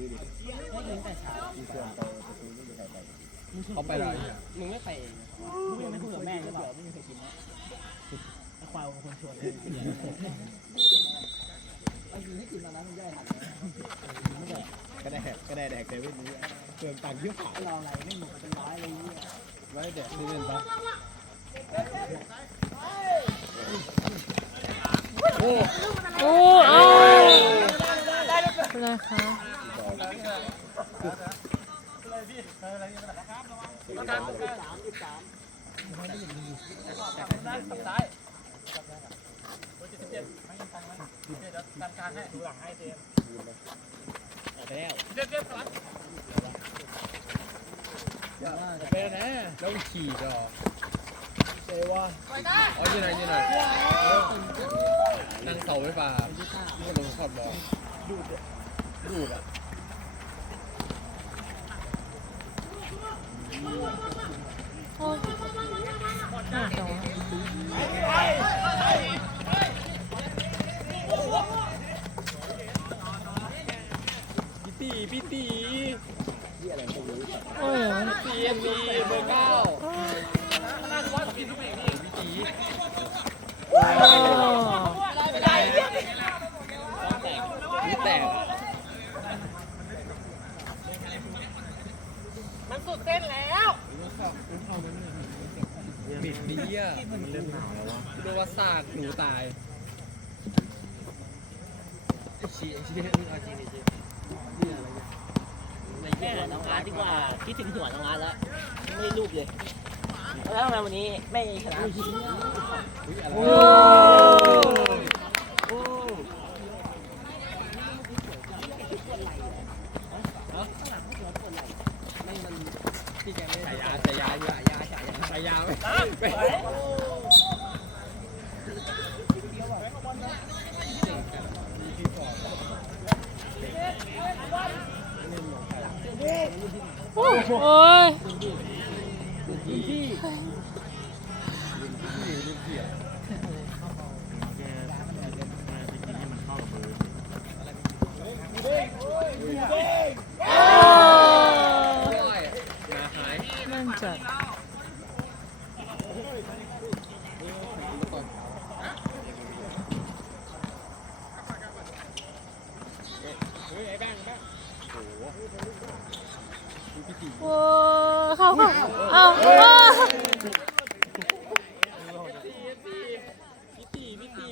ซื้อดิไม่กินแต่เช้ามีส่วนไปจะซื้อไม่มีใครไปเขาไปแล้วมึงไม่ไปเองมึงไม่พูดกับแม่หรือเปล่าไม่มีใครกินนะไอ้ควายเป็นคนชวนเลยไอ้กินให้กินมาแล้วมันย่อยหันไม่แดกก็ได้ก็ได้แดกเซเว่นนี้เปลืองตังค์เยอะขารออะไรไม่หมดเป็นร้อยเลยเนี่ยไม่ได้แดกเซเว่นปะโอ้เอาอะไรคะ เป็นนะแล้วขี่จอเซว่าอ๋อยี่ไหนยี่ไหนนั่งเสาไฟฟ้าที่กระโดดขอดบอลดูดดูดอะโอ้ยน่าจังวะ พี่ตีพี่ตี โอ้ย ตีเอ็มดีเบอร์เก้าพี่ตี โอ้ พี่แตก มัน สุดเส้นแล้วบิดดีอะมันเริ่มหนาวแล้ววะโดนว่าซากหนูตายไอ้ชีไอ้ชี้มึงเอาจริงดิชี้แม่น้องอาร์ตดีกว่าคิดถึงหัวน้องอาร์ตแล้วไม่รูปเลยแล้วทำไมวันนี้ไม่ชนะโอ้ ฉายาฉายาฉายาฉายาฉายาไม่ไม่ โอ้ยโอ้ร้อยนาหายแม่นจัด โอ้เข้าเข้าเอาเอาพี่ตีพี่ตี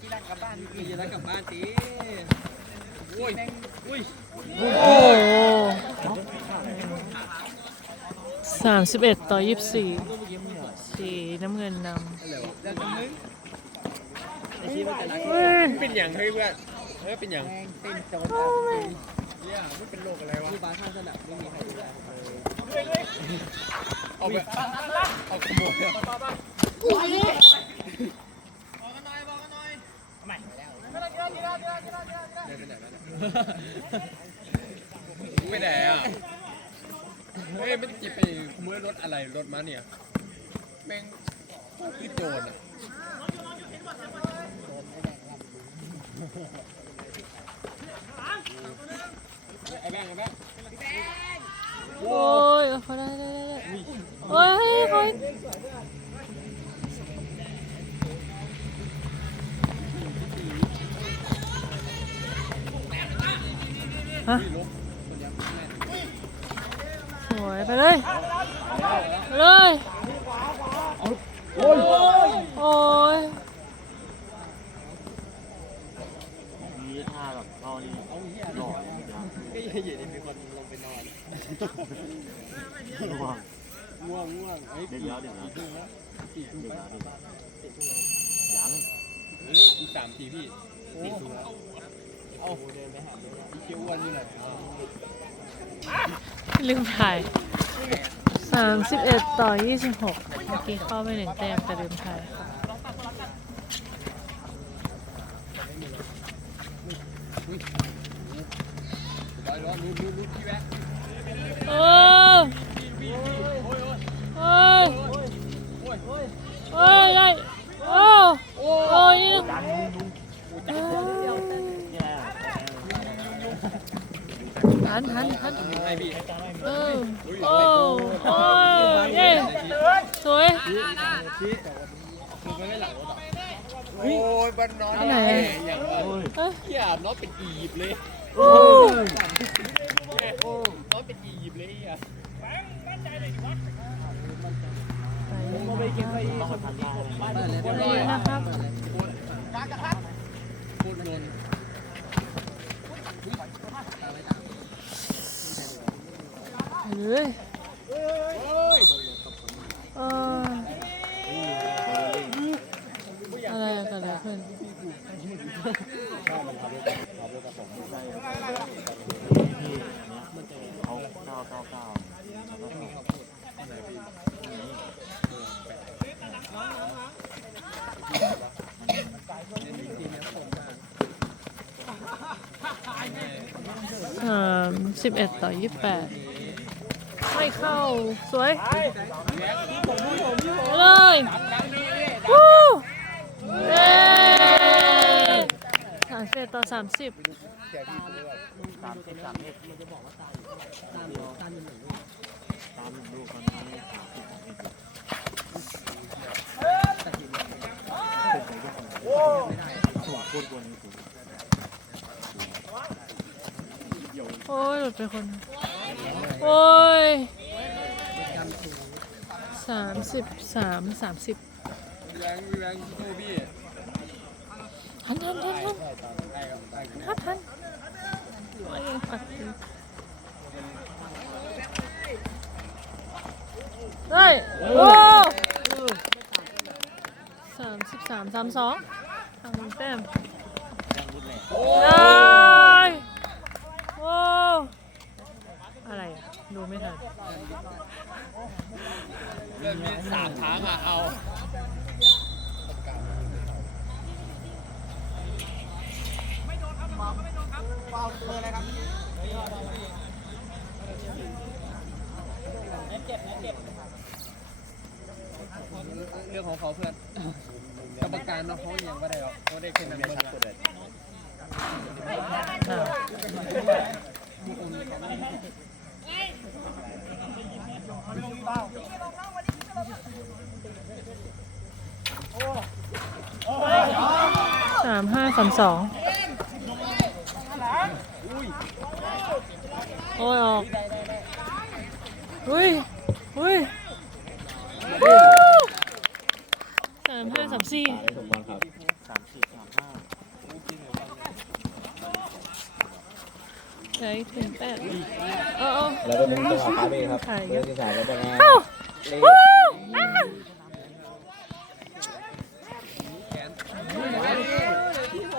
ที่รักกลับบ้านพี่จะรักกลับบ้านตีโอ้ยอุ้ยโอ้สามสิบเอ็ดต่อยี่สิบสี่สีน้ำเงินนอะไอ้ชี้มันจะรักำเฮ้ยเป็นอย่างเฮ้ยเพื่อนเฮ้ยเป็นอย่าง เต้นโจนเนี่ยมันเป็นโรคอะไรวะที่บ้านข้างสนามไม่มีใครดูแลเอาไปเอาขโมยอะใหม่แล้วไม่ไหนอะเฮ้ยมันจิบไปขโมยรถอะไรรถมาเนี่ยแม่งคือโจรอะ โโอ้ยเขาได้ได้ได้โอ้ยเขาฮะสวยไปเลย ไปเลยโอ้ยโอ้ย มีท่าแบบเรานี่หล่อ ก็ยังอยู่ดีมีคนลงไปนอน ง่วงง่วงง่วงเฮ้ยเดี๋ยวเดี๋ยวนะสี่ทุ่มแล้วยังเฮ้ยอีกสามทีพี่สี่ทุ่มแล้วเอาเดินไปหาเคียวอ้วนอยู่ไหนลืมถ่าย31ต่อ26เมื่อกี้เข้าไปหนึ่งแต้มแต่ลืมถ่ายค่ะร้อยร้อยรู้รู้รู้พี่แวะ อ้ยโอ้ยโอ้ยได้โอ้โอ้ยจังเอ้ยเนี่ยทันทันทันให้พี่เออโอ้โอ้เย้ยสวยโอ้ยบ้านน้อยอันไหนอย่างเอ้ยเหี้ยน้องเป็นอียิปต์เลย โอ้น้องเป็นอียิปต์เลยอะต้องมาทำได้ไปนะครับพูดนนไปเลยเอออะไรอะเกิดอะไรขึ้นเขาเก้าเก้าเก้าสามสิบเอ็ดต่อยี่สิบแปดไม่เข้า สวยเลยวู้เย้ามสิบเอ็ดต่อสามสิบสามสิบสามเอ็ดมันจะบอกว่าตามตามตามหนึ่งตามหนึ่งลูกมันไม่สามสิบสามเอ็ดพูดวนนี้โอ้ยหลุดไปคน โอ้ยสามสิบสามสามสิบแรงแรงโทันทันทันทันทันทันโอ้ยปัดอยู่ได้โอ้สามสิบสามสามสองทางมแรงนิดแหละได้โอ้อะไรดูไม่ทันเริ่มมีสามครั้งอะเอา เรื่องของเขาเพื่อนกรรมการเนาะเขายังไม่ได้หรอกเขาได้แค่นั้นเองอะอ้าวสามห้าสามสอง โอ้ยออกอุ้ยอุ้ยสามห้าสามสี่ได้สมบังครับสามสี่สามห้าใช้ถึงแปดเออแล้วก็มึงจะเอาคาเฟ่ครับเล่นที่สายแล้วก็มาอ้าว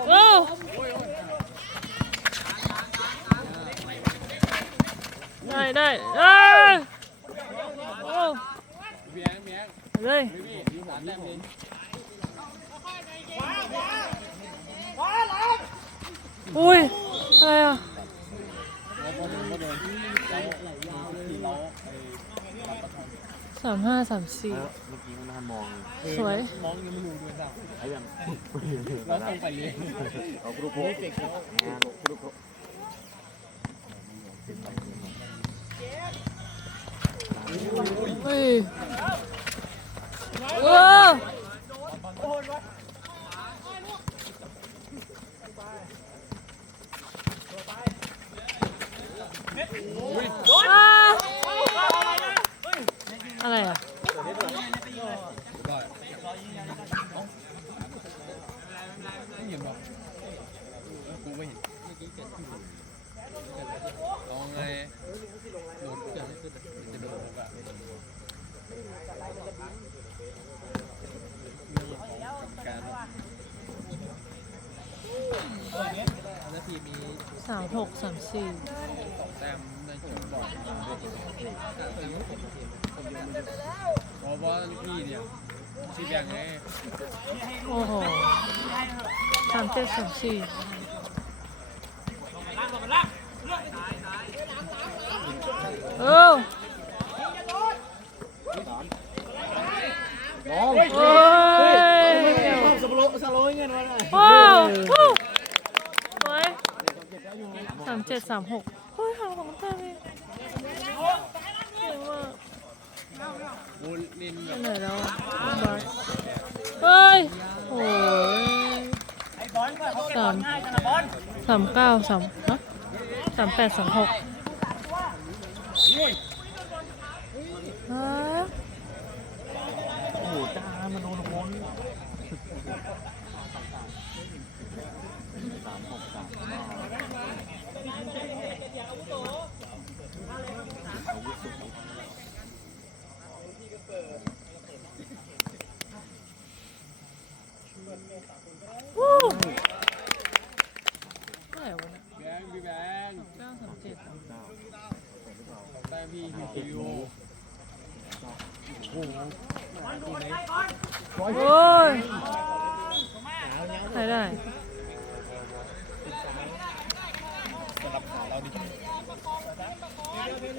โอ้ได้ได้เอ้ยโอ้ เมียงเมียง ไป เลยพี่พี่สามแต้มเองอุ้ยอะไรอะสามห้าสามสี่เมื่อกี้มันน่ามองสวยมองยังไม่รู้ด้วยซ้ไอ้ยังำเราต้องไปเรียนเอากรุ๊ปโปงานกรุ๊ปโปเฮ้ยเอออ่าอะไรอะ ไม่เห็นบอกกูไม่เห็นลองไงโดนเกิดอะไรขึ้นจะโดนแบ บการนาทีมีสามหกสามสี่ ในจุดบอลพี่เนี่ยชื่อยังไงโอ้โหสามเจ็ดสามสี่เออน้องโอ้ยสโลสโลเงินวะนะว้าววู้สวยสามเจ็ดสามหก เฮ้ยห่องแต้มเองเก่งมากบูลินแบไปบไหนแล้วบาสเฮ้ยโอ้ยสามสามเก้าสามฮะสามแปดสามหกฮะโอ้โหจ้ามันโดนโคนสามหกสาม อาวุโสุด วู้เท่าไหร่วะเนี่ย แบงค์พี่แบงค์ เก้าสามเจ็ด แต้มพี่คิว โอ้ยใครได้